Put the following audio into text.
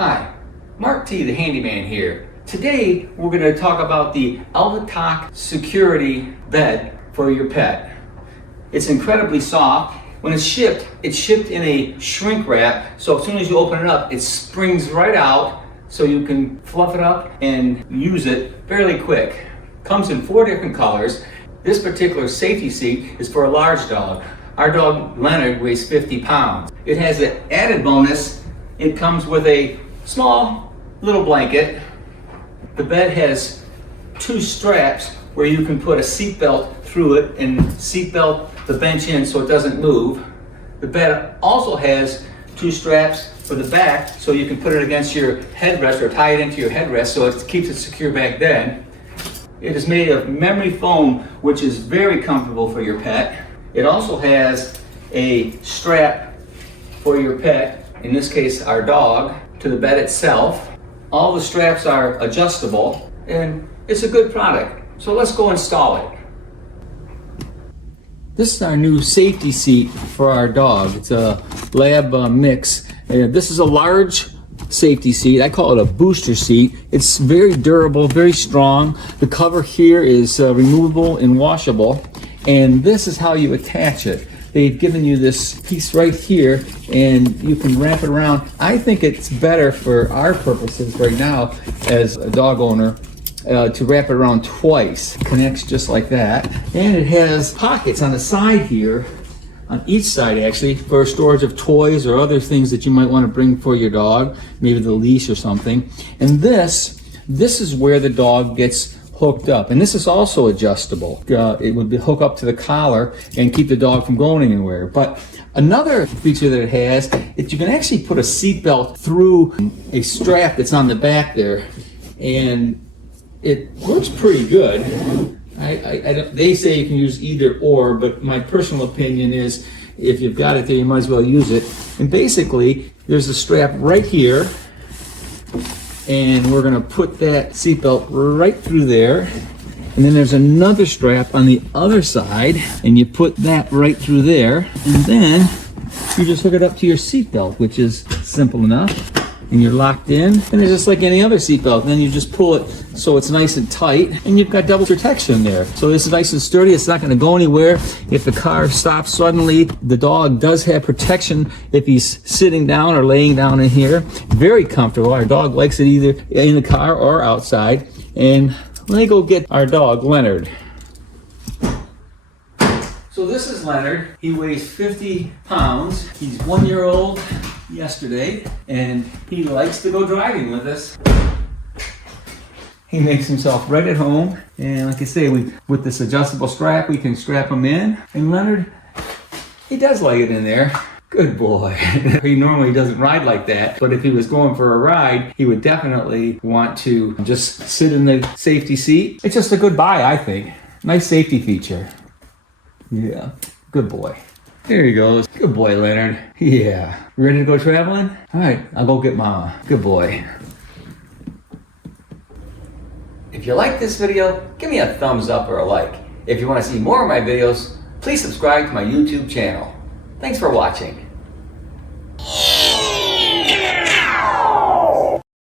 Hi, Mark T the Handyman here. Today we're going to talk about the Alfa-Tok security bed for your pet. It's incredibly soft. When it's shipped in a shrink wrap, so as soon as you open it up, it springs right out so you can fluff it up and use it fairly quick. Comes in 4 different colors. This particular safety seat is for a large dog. Our dog Leonard weighs 50 pounds. It has an added bonus. It comes with a small little blanket. The bed has 2 straps where you can put a seat belt through it and seat belt the bench in so it doesn't move. The bed also has 2 straps for the back so you can put it against your headrest or tie it into your headrest so it keeps it secure back then. It is made of memory foam, which is very comfortable for your pet. It also has a strap for your pet, in this case our dog, to the bed itself. All the straps are adjustable and it's a good product. So let's go install it. This is our new safety seat for our dog. It's a lab mix. This is a large safety seat. I call it a booster seat. It's very durable, very strong. The cover here is removable and washable. And this is how you attach it. They've given you this piece right here and you can wrap it around. I think it's better for our purposes right now as a dog owner to wrap it around twice. It connects just like that. And it has pockets on the side here, on each side actually, for storage of toys or other things that you might want to bring for your dog, maybe the leash or something. And this is where the dog gets hooked up. And this is also adjustable. It would be hook up to the collar and keep the dog from going anywhere. But another feature that it has is you can actually put a seat belt through a strap that's on the back there, and it works pretty good. They say you can use either or, but my personal opinion is if you've got it there, you might as well use it. And basically, there's a strap right here, and we're going to put that seatbelt right through there. And then there's another strap on the other side, and you put that right through there. And then you just hook it up to your seatbelt, which is simple enough. And you're locked in, and it's just like any other seatbelt. And then you just pull it so it's nice and tight, and you've got double protection there. So this is nice and sturdy. It's not going to go anywhere. If the car stops suddenly, the dog does have protection if he's sitting down or laying down in here. Very comfortable. Our dog likes it either in the car or outside. And let me go get our dog, Leonard. So this is Leonard. He weighs 50 pounds. He's 1 year old yesterday, and he likes to go driving with us. He makes himself right at home, and like I say, with this adjustable strap, we can strap him in. And Leonard, he does like it in there. Good boy. He normally doesn't ride like that, but if he was going for a ride, he would definitely want to just sit in the safety seat. It's just a good buy, I think. Nice safety feature. Yeah, good boy. There he goes. Good boy, Leonard. Yeah. Ready to go traveling? All right, I'll go get Mama. Good boy. If you like this video, give me a thumbs up or a like. If you want to see more of my videos, please subscribe to my YouTube channel. Thanks for watching.